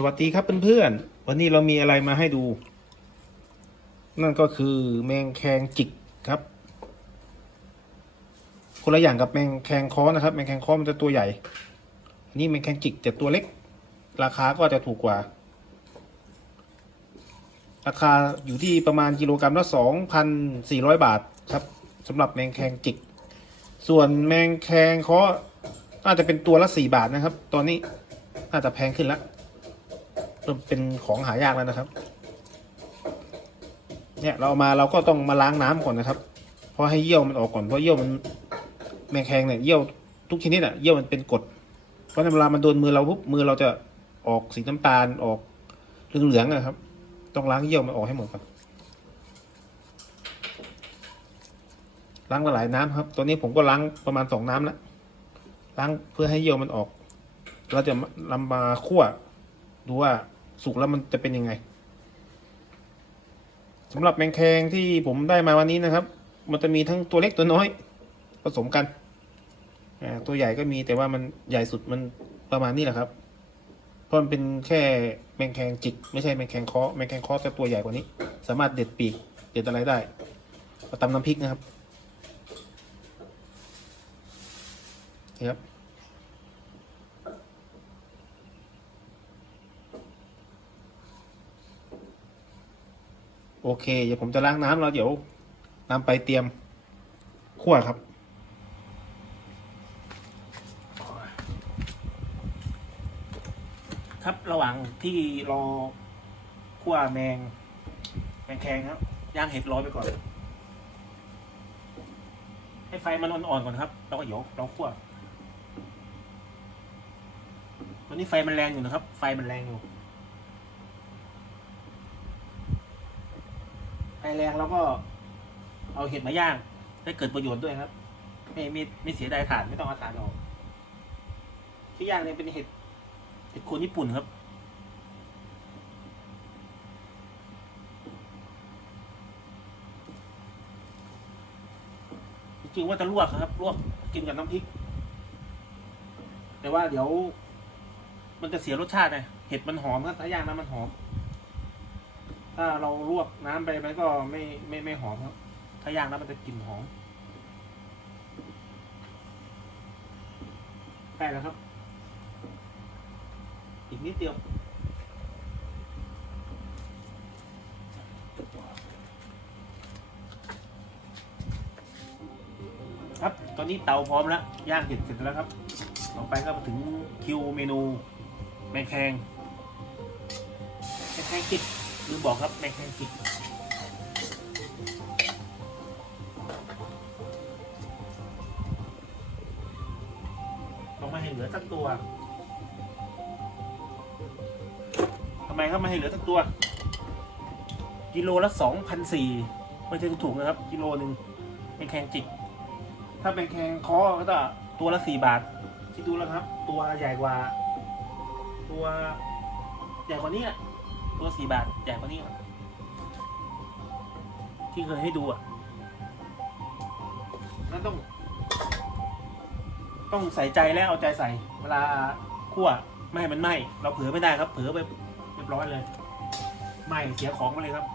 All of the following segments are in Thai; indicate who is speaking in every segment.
Speaker 1: สวัสดีครับเพื่อนๆวันนี้เรามีอะไรมาให้ดู นั่นก็คือแมงแคงจิกครับคนละอย่างกับแมงแคงค้อนะครับ แมงแคงค้อมันจะตัวใหญ่อันนี้แมงแคงจิกแต่ตัวเล็ก ราคาก็จะถูกกว่า ราคาอยู่ที่ประมาณกิโลกรัมละสองพันสี่ร้อยบาทครับสำหรับแมงแคงจิก ส่วนแมงแคงค้อน่าจะเป็นตัวละสี่บาทนะครับ ตอนนี้น่าจะแพงขึ้นแล้ว ริ่มเป็นของหายากแล้วนะครับ เนี่ยเราเอามาเราก็ต้องมาล้างน้ำก่อนนะครับเพราะให้เยี่ยวมันออกก่อนเพราะเยี่ยวมันแมงแคงเนี่ยเยี่ยวทุกชนิดอะเยี่ยวมันเป็นกรดเพราะเวลามันโดนมือเราปุ๊บมือเราจะออกสีน้ำตาลออกเหลืองๆอะครับ ต้องล้างเยี่ยวมันออกให้หมดก่อนล้างมาหลายน้ำครับ ตัวนี้ผมก็ล้างประมาณสองน้ำแล้วล้างเพื่อให้เยี่ยวมันออก เราจะนำมาคั่วดูว่า สุกแล้วมันจะเป็นยังไงสำหรับแมงแคงที่ผมได้มาวันนี้นะครับ มันจะมีทั้งตัวเล็กตัวน้อย ผสมกันตัวใหญ่ก็มีแต่ว่ามันใหญ่สุดมันประมาณนี้แหละครับเพราะมันเป็นแค่แมงแคงจิกไม่ใช่แมงแคงเคาะแมงแคงเคาะจะตัวใหญ่กว่านี้ สามารถเด็ดปีกเด็ดอะไรได้มาตำน้ำพริกนะครับครับ โอเค เดี๋ยวผมจะล้างน้ำแล้วเดี๋ยวนำไปเตรียมคั่วครับ ครับระหว่างที่รอคั่วแมง แมงแคงครับย่างเห็ดร้อยไปก่อน ให้ไฟมันอ่อนๆก่อนครับแล้วก็เดี๋ยวเราคั่วตอนนี้ไฟมันแรงอยู่นะครับ ไฟมันแรงอยู่ ไฟแรงแล้วก็เอาเห็ดมาย่าง ได้เกิดประโยชน์ด้วยครับ ไม่ไม่ไม่เสียดายถ่านไม่ต้องเอาถ่านออก ที่ย่างเนี่ยเป็นเห็ดเห็ดโคนญี่ปุ่นครับ จริงๆว่าจะลวกครับ ลวกกินกับน้ำพริก แต่ว่าเดี๋ยว มันจะเสียรสชาติไงเห็ดมันหอมครับถ้าย่างน้ำมันหอม ถ้าเราลวกน้ำไปมันก็ไม่ไม่ไม่หอมครับ ถ้าย่างแล้วมันจะกลิ่นหอมใกล้แล้วครับ อีกนิดเดียวครับ ตอนนี้เตาพร้อมแล้ว ย่างเสร็จเสร็จแล้วครับ ต่อไปก็มาถึงคิวเมนูแมงแคงแมงแคงจิก ลืมบอกครับแมงแคงจิกต้องไม่ให้เหลือสักตัวทำไมครับไม่ให้เหลือสักตัว กิโลละสองพันสี่ไม่ใช่ถูกนะครับ กิโลหนึ่งแมงแคงจิก ถ้าเป็นแคงคอก็จะตัวละสี่บาทคิดดูแล้วครับ ตัวใหญ่กว่า ตัวใหญ่กว่านี้อะ ตัวสี่บาทใหญ่กว่านี้อะที่เคยให้ดูอะนั่นต้อง ต้องใส่ใจและเอาใจใส่ เวลาคั่วไม่ให้มันไหม้เราเผลอไม่ได้ครับ เผลอไปเรียบร้อยเลยไหม้เสียของมาเลยครับ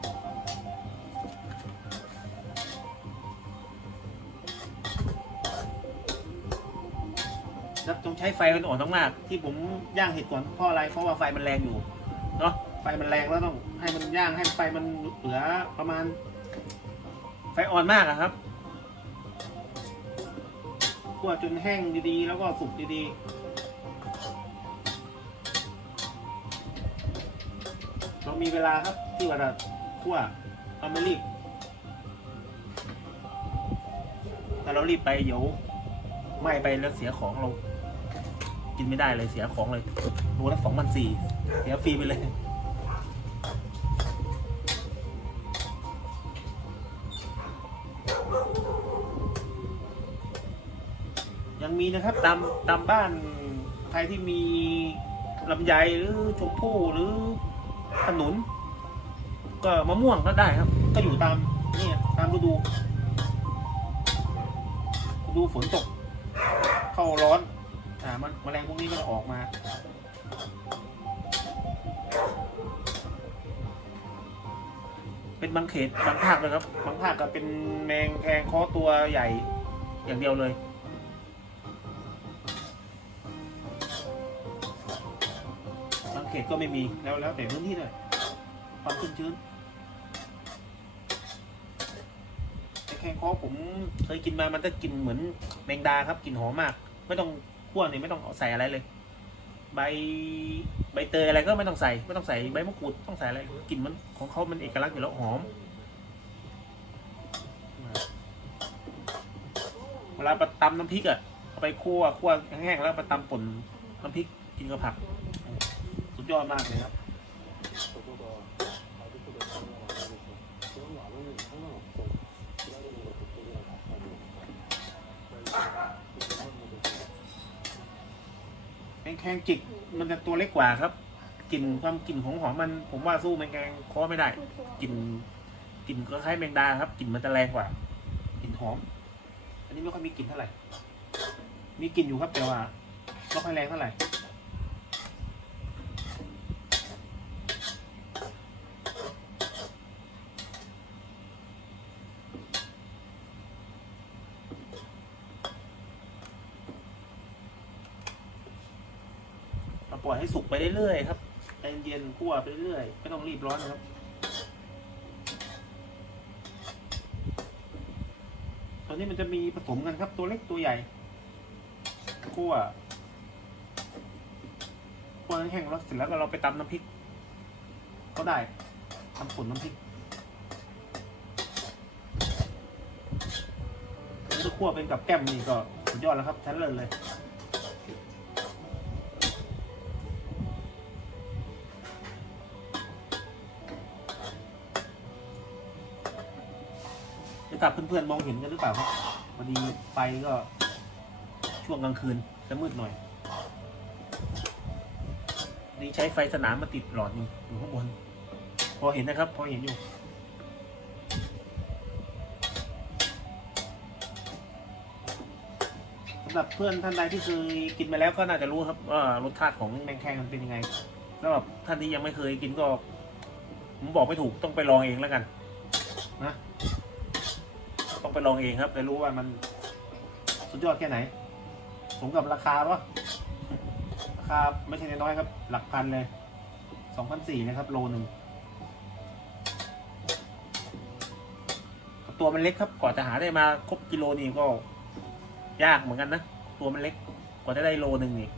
Speaker 1: ครับต้องใช้ไฟมันอ่อนมากๆที่ผมย่างเห็ดก่อนเพราะอะไรเพราะว่าไฟมันแรงอยู่เนาะ ไฟมันแรงแล้วต้องให้มันย่างให้ไฟมันเหลือประมาณ ไฟอ่อนมากอะครับคั่วจนแห้งดีๆ แล้วก็สุกดีๆเรามีเวลาครับที่ว่าจะคั่วเราไม่รีบถ้าเรารีบไปเดี๋ยวไหม้ไปแล้วเสียของเรา กินไม่ได้เลยเสียของเลยรู้ละสองพันสี่เสียฟรีไปเลยีนะครับ ตามตามบ้านใครที่มีลำไยหรือชมพู่หรือขนุน ก็มะม่วงก็ได้ครับ ก็อยู่ตามนี่ตามฤดูดูฝนตก เข้าร้อนอ่ามันแมลงพวกนี้ก็ออกมาเป็นบางเขตบางภาคเลยครับ บางภาคก็เป็นแมงแพงคอตัวใหญ่อย่างเดียวเลย เขตก็ไม่มีแล้วแล้วแต่พื้นที่ด้วยความชื้นชื้นไอ้แคงคอผมเคยกินมามันจะกลินเหมือนแมงดาครับกลิ่นหอมมาก ไม่ต้องคั่วเนี่ยไม่ต้องใส่อะไรเลย ใบใบเตยอะไรก็ไม่ต้องใส่ ไม่ต้องใส่ใบมะกรูดต้องใส่อะไรกลิ่นมันของเขามันเอกลักษณ์อยู่แล้วหอมเวลาไปตำน้ำพริกอะเอาไปคั่วคั่วแห้งแล้วไปตำป่นน้ำพริกกินกับผัก ดยอดมากเลยครับแมงแคงจิกมันจะตัวเล็กกว่าครับกลิ่นความกลิ่นของหอมมัน ผมว่าสู้แมงแคงคอไม่ได้กลิ่นกลิ่นก็คล้ายแมงดาครับกลิ่นมันจะแรงกว่ากลิ่นหอม อันนี้ไม่ค่อยมีกลิ่นเท่าไหร่ มีกลิ่นอยู่ครับแต่ว่าไม่ค่อยแรงเท่าไหร่ ปล่อยให้สุกไปเรื่อยๆครับใจเย็นๆคั่วไปเรื่อยๆไม่ต้องรีบร้อนนะครับตอนนี้มันจะมีผสมกันครับ ตัวเล็กตัวใหญ่คั่วคั่วแห้งแล้วเสร็จแล้วก็เราไปตำน้ำพริก ก็ได้ทำผลน้ำพริกถ้าคั่วเป็นกับแก้มนี่ก็สุดยอดแล้วครับชั้นเลยเลย จะตับเพื่อนๆมองเห็นกันหรือเปล่าครับพอดีไฟก็ช่วงกลางคืนจะมืดหน่อยนี่ใช้ไฟสนามมาติดหลอดอยู่อยู่ข้างบน พอเห็นนะครับ พอเห็นอยู่สำหรับเพื่อนท่านใดที่เคยกินมาแล้วก็น่าจะรู้ครับว่ารสชาติของแมงแคงมันเป็นยังไงสำหรับท่านที่ยังไม่เคยกินก็ ผมบอกไม่ถูกต้องไปลองเองแล้วกัน นะ ต้องไปลองเองครับจะรู้ว่ามันสุดยอดแค่ไหน สมกับราคาปะราคาไม่ใช่น้อยครับ หลักพันเลยสองพันสี่นะครับ โลหนึ่งตัวมันเล็กครับกว่าจะหาได้มาครบกิโลนี่ก็ ยากเหมือนกันนะ ตัวมันเล็กกว่าจะได้โลหนึ่งนี่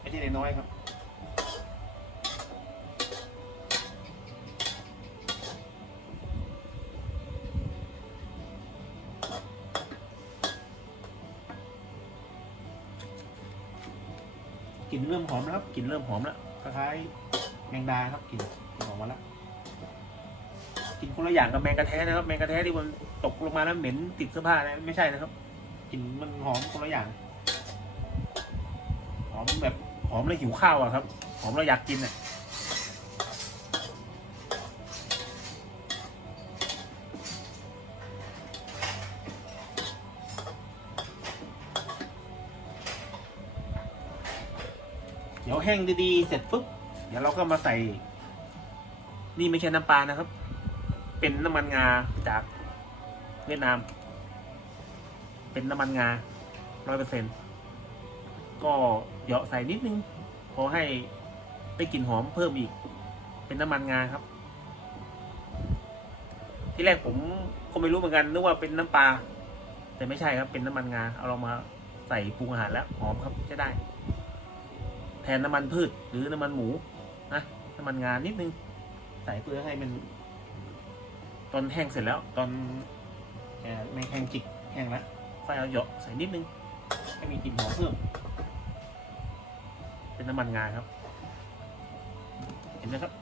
Speaker 1: ไม่ใช่น้อยครับ กลิ่นเริ่มหอมแล้วครับกลิ่นเริ่มหอมแล้วคล้ายแมงดาครับกลิ่นหออกมาแล้วกลิ่นคนละอย่างกับแมงกระแทนะครับ แมงกระแทที่มันตกลงมาแล้วเหม็นติดเสื้อผ้านะไม่ใช่นะครับกลิ่นมันหอมคนละอย่างหอมแบบหอมแล้วหิวข้าวอะครับหอมแล้วอยากกินอะ ดี๋ยวแห้งดีๆ เสร็จปุ๊บ เดี๋ยวเราก็มาใส่ นี่ไม่ใช่น้ำปลานะครับ เป็นน้ำมันงาจากเวียดนาม เป็นน้ำมันงาร้อยเปอร์เซ็นก็เหยาะใส่นิดนึงพอให้ได้กลิ่นหอมเพิ่มอีก เป็นน้ำมันงาครับ ที่แรกผมก็ไม่รู้เหมือนกันนึกว่าเป็นน้ำปลาแต่ไม่ใช่ครับเป็นน้ำมันงาเอาเรามาใส่ปรุงอาหารแล้วหอมครับใช้ได้ แทนน้ำมันพืชหรือน้ำมันหมูนะน้ำมันงานนิดนึง ใส่เพื่อให้มัน ตอนแห้งเสร็จแล้ว ตอนเอ่อในแห้งจิกแห้งแล้วค่เอาเหยอะใส่นิดนึงให้มีกลิ่นหอมเพิ่มเป็นน้ำมันงาครับ เห็นไหมครับ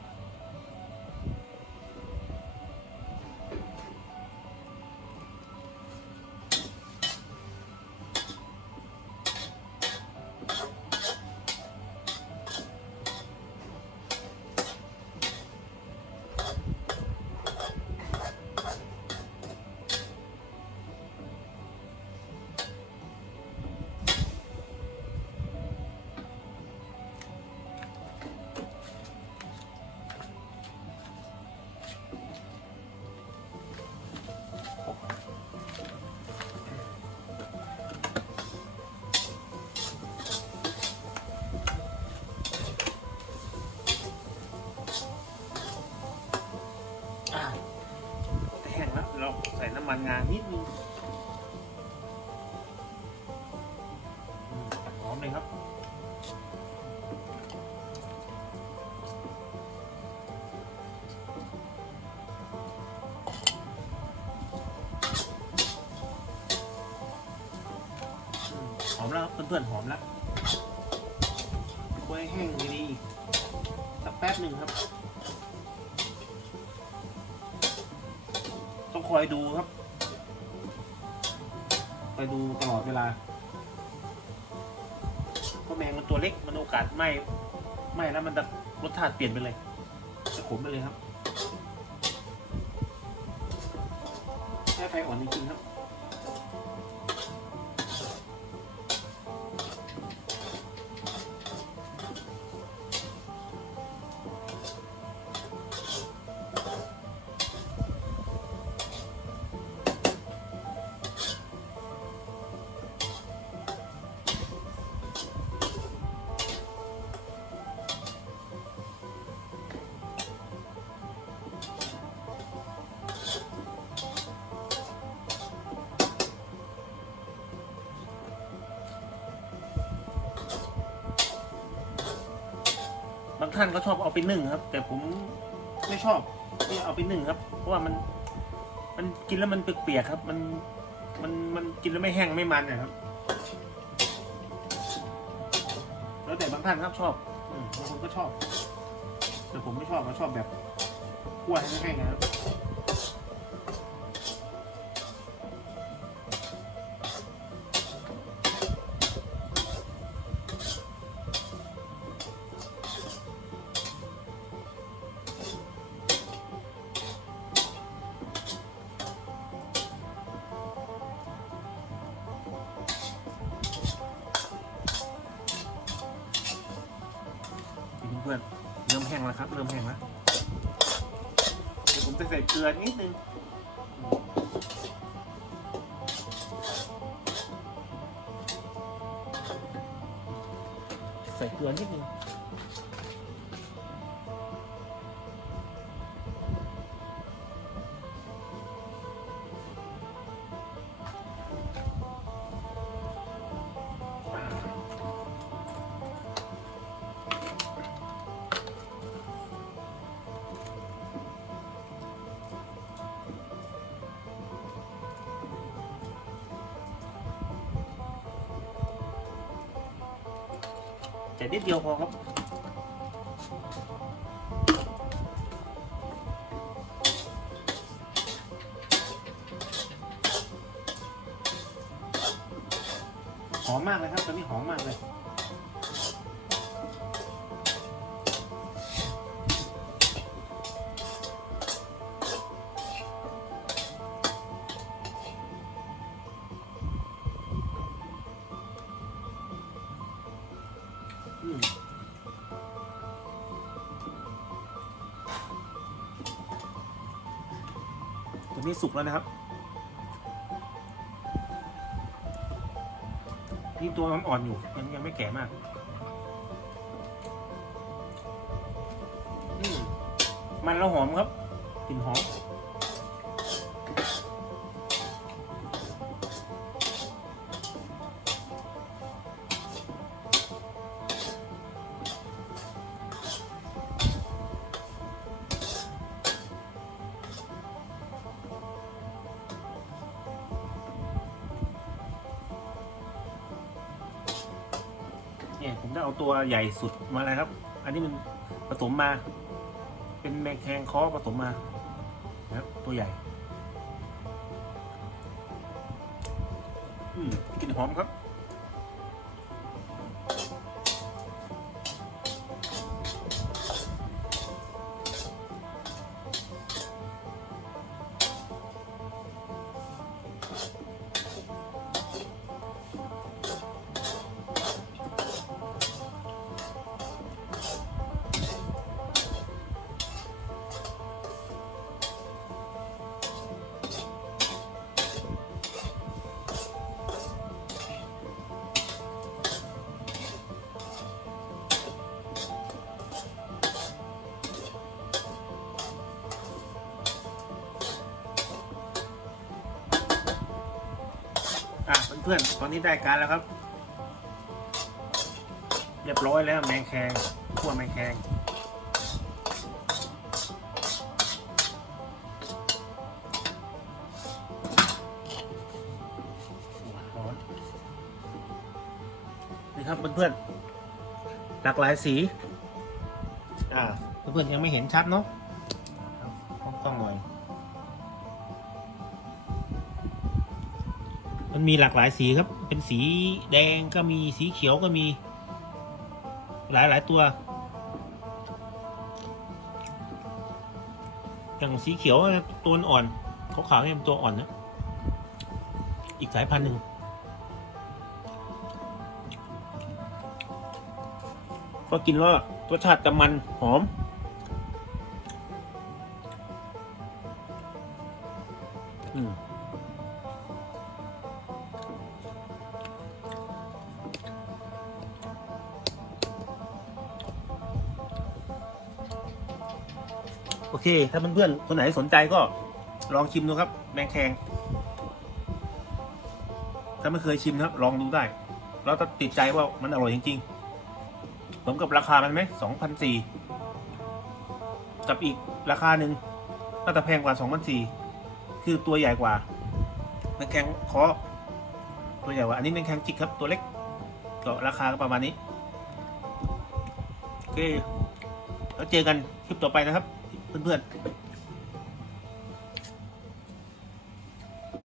Speaker 1: งานิดนึงหอมเลยครับหอมแล้วครับเพื่อนๆหอมแล้วกล้วยแห้งดีๆสักแป๊บหนึ่งครับ ต้องคอยดูครับ อยดูตลอดเวลาเพราะแมงมันตัวเล็กมันโอกาสไหมไหมแล้วมันจะรสชาติเปลี่ยนไปเลยจะขมไปเลยครับแค่ไฟอ่อนจริงๆครับ ท่านก็ชอบเอาไปนึ่งครับ แต่ผมไม่ชอบที่เอาไปนึ่งครับ เพราะว่ามันมันกินแล้วมันเปียกๆครับ มันมันมันกินแล้วไม่แห้งไม่มันนะครับ แล้วแต่บางท่านครับชอบบางคนก็ชอบ แต่ผมไม่ชอบผมชอบแบบคั่วให้แห้งๆนะครับ เกลือนิดนึง แต่นิดเดียวพอครับหอมมากเลยครับตอนนี้หอมมากเลย กแล้วนะครับ ที่ตัวมันอ่อนอยู่ยังยังไม่แก่มากมันแล้วหอมครับกลิ่นหอม เนี่ยผมได้เอาตัวใหญ่สุดมาเลยครับ อันนี้มันผสมมา เป็นแมงแคงคอผสมมานะครับตัวใหญ่อืมกลิ่นหอมครับ พื่อนๆตอนนี้ได้การแล้วครับ เรียบร้อยแล้วแมงแคงขั่วแมงแคงร้อนนี่ครับเพื่อนๆหลากหลายสี อ่า เพื่อนๆยังไม่เห็นชัดเนาะ มันมีหลากหลายสีครับ เป็นสีแดงก็มีสีเขียวก็มี หลายหลายตัวอย่างสีเขียวตัวอ่อนขาวๆเนี่ยเป็นตัวอ่อนนะอีกสายพันธุ์หนึ่งก็กินแล้วรสชาติจะมันหอม ถ้าเพื่อนๆคนไหนสนใจก็ลองชิมดูครับ แมงแคง ถ้าไม่เคยชิมนะครับ ลองดูได้ เราจะติดใจว่ามันอร่อยจริงๆสมกับราคามันไหมสองพันสี่กับอีกราคาหนึ่งน่าจะแพงกว่าสองพันสี่คือตัวใหญ่กว่าแมงแคงคอตัวใหญ่กว่า อันนี้แมงแคงจิกครับ ตัวเล็ก ก็ราคาก็ประมาณนี้ โอเค แล้วเจอกันคลิปต่อไปนะครับ เพื่อนๆ